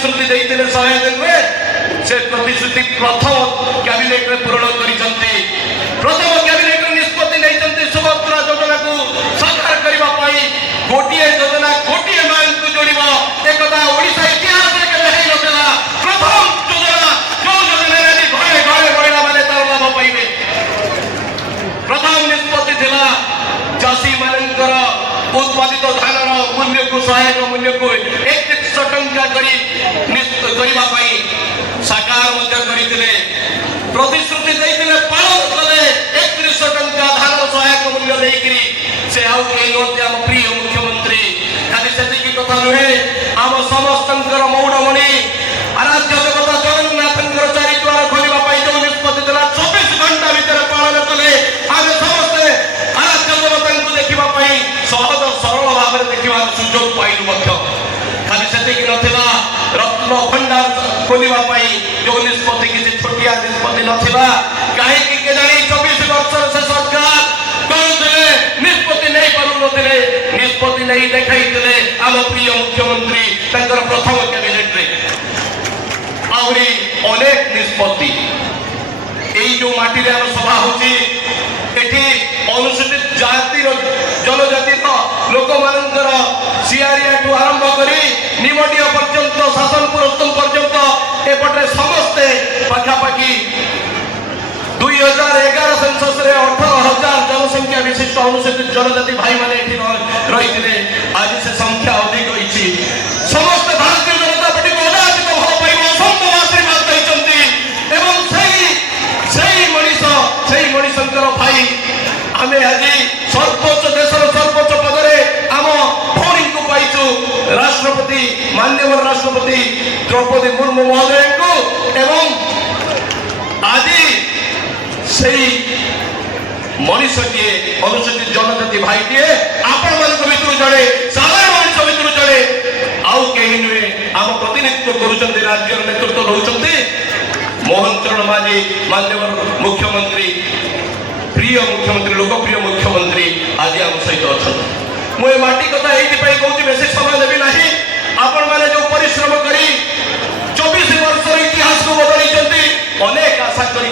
प्रतिश्रुति देते 100 दिन में से प्रतिश्रुति प्रथम कैबिनेट में पूर्ण करिसंती प्रथम कैबिनेट निष्पत्ति नहीं सुभद्रा योजना को साकार करबा पाई गोटिए योजना गोटिए मान को जोड़िबा एकदा ओडिसा इतिहास रे केबे हेइ नथला प्रथम योजना जो योजना रे घरे घरे महिला माने तार लाभ पाइबे प्रथम निष्पत्ति थिला चासी मानकर उत्पादित धानर मूल्य को सहायक मूल्य को 3100 टंका करी करबा पाई साकार मध्य करितले प्रतिश्रुति देइतले पालन कले 3100 टंका धान सहायक मूल्य देइकरी से आउ के नोते हम प्रिय मुख्यमंत्री खाली सेति की कथा नुहे हम समस्तंकर मौडमणि आराध्य देवता जगन्नाथंकर चारिद्वार खोलिबा पाई जो निष्पत्ति देला 24 घंटा भीतर पालन कले हम समस्त आराध्य देवता को देखिबा पाई सहज सरल भाव में देखिबा सुयोग पाइलु मध्य खाली सेति की नथिला रत्न भंडार खोलिबा पाई जो निष्पत्ति किसी छोटिया निष्पत्ति नथिला काहे कि के जानी 24 वर्ष से सरकार करूले निष्पत्ति नहीं करूनथिले निष्पत्ति नहीं देखाइतले हम प्रिय मुख्यमंत्री तंकर प्रथम कैबिनेट रे आउरी अनेक निष्पत्ति एई जो माटी रे हम सभा होची एठी अनुसूचित जाति जनजाति लोक मानकर सिआरिया ठू आरंभ करी निमडिया पर्यंत शासनपुर स्तंभ पर्यंत एपटे समस्ते पाखापाखि 2011 सेंसस रे 18,000 जनसंख्या विशिष्ट अनुसूचित जनजाति भाई माने एठी रहिथिले आज से संख्या अधिक होईची समस्त भारतीय जनता पार्टी को अदालत को भल पाइबो संभव आशीर्वाद दैचंती एवं सेही मणिशंकर भाई हमें आज सर्वोच्च देशर सर्वोच्च पदरे आम भौणी को पाइछु राष्ट्रपति माननीय राष्ट्रपति द्रौपदी मुर्मू महोदय को एवं आज सही मनीषटीए अनुसूचित जनजाति भाईटीए आपण मान भर जड़े साधारण मनीष भर जड़े आउ कहीं नुहे आम प्रतिनिधित्व कर राज्य नेतृत्व रोचते मोहन चरण माझी माननीय मुख्यमंत्री प्रिय मुख्यमंत्री लोकप्रिय मुख्यमंत्री आज आम सहित अच्छा मुझे माटी कथा ये कहूँ बेसी समय देवी ना आपण मैंने जो परिश्रम करी 24 वर्ष इतिहास को बदल अनेक आशा कर